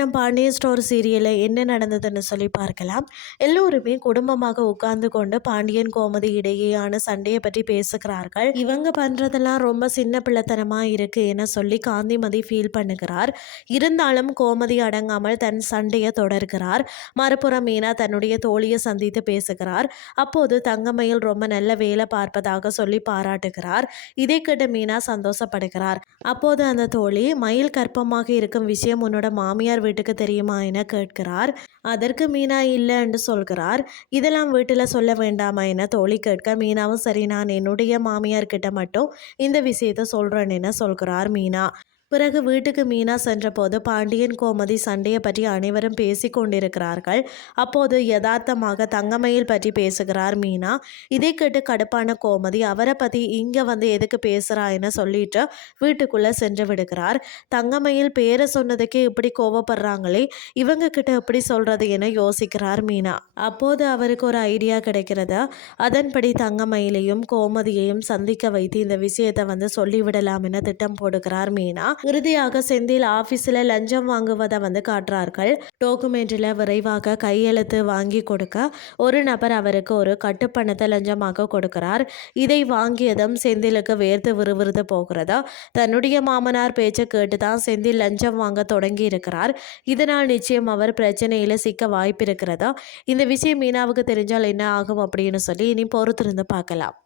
தினம் பாண்டியன் ஸ்டோர் சீரியலில் என்ன நடந்ததுன்னு சொல்லி பார்க்கலாம். எல்லோருமே குடும்பமாக உட்கார்ந்து கொண்டு பாண்டியன் கோமதி இடையேயான சண்டையை பற்றி பேசுகிறார்கள். இவங்க பண்றதெல்லாம் ரொம்ப சின்ன பிள்ளைத்தனமா இருக்கு என சொல்லி காந்திமதி ஃபீல் பண்ணுகிறார். இருந்தாலும் கோமதி அடங்காமல் தன் சண்டையை தொடர்கிறார். மறுபுறம் மீனா தன்னுடைய தோழியை சந்தித்து பேசுகிறார். அப்போது தங்கமயில் ரொம்ப நல்ல வேலை பார்ப்பதாக சொல்லி பாராட்டுகிறார். இதை கேட்டு மீனா சந்தோஷப்படுகிறார். அப்போது அந்த தோழி, மயில் கர்ப்பமாக இருக்கும் விஷயம் உன்னோட மாமியார் வீட்டுக்கு தெரியுமா என கேட்கிறார். அதற்கு மீனா இல்லை என்று சொல்கிறார். இதெல்லாம் வீட்டில் சொல்ல வேண்டாமா என தோழி கேட்க, மீனாவும் சரி, நான் என்னுடைய மாமியார் கிட்ட மட்டும் இந்த விஷயத்தை சொல்றேன் என சொல்கிறார் மீனா. பிறகு வீட்டுக்கு மீனா சென்றபோது பாண்டியன் கோமதி சண்டையை பற்றி அனைவரும் பேசி கொண்டிருக்கிறார்கள். அப்போது யதார்த்தமாக தங்கமயில் பற்றி பேசுகிறார் மீனா. இதை கேட்டு கடுப்பான கோமதி, அவரை பற்றி இங்கே வந்து எதுக்கு பேசுகிறா என சொல்லிட்டு வீட்டுக்குள்ளே சென்று விடுகிறார். தங்கமயில் பேரை சொன்னதுக்கே இப்படி கோவப்படுறாங்களே, இவங்க கிட்ட எப்படி சொல்கிறது என யோசிக்கிறார் மீனா. அப்போது அவருக்கு ஒரு ஐடியா கிடைக்கிறது. அதன்படி தங்கமயிலையும் கோமதியையும் சந்திக்க வைத்து இந்த விஷயத்தை வந்து சொல்லிவிடலாம் என திட்டம் போடுகிறார் மீனா. இறுதியாக செந்தில் ஆபீஸில் லஞ்சம் வாங்குவதை வந்து காட்டுறார்கள். டாக்குமெண்ட்ல விரைவாக கையெழுத்து வாங்கி கொடுக்க ஒரு நபர் அவருக்கு ஒரு கட்டுப்பணத்தை லஞ்சமாக கொடுக்கிறார். இதை வாங்கியதும் செந்திலுக்கு வேர்த்து விறுவிறுத்து போகிறது. தன்னுடைய மாமனார் பேச்சை கேட்டுதான் செந்தில் லஞ்சம் வாங்க தொடங்கி இருக்கிறார். இதனால் நிச்சயம் அவர் பிரச்சனையில சிக்க வாய்ப்பு இருக்கிறது. இந்த விஷயம் மீனாவுக்கு தெரிஞ்சால் என்ன ஆகும் அப்படின்னு சொல்லி இனி பொறுத்திருந்து பார்க்கலாம்.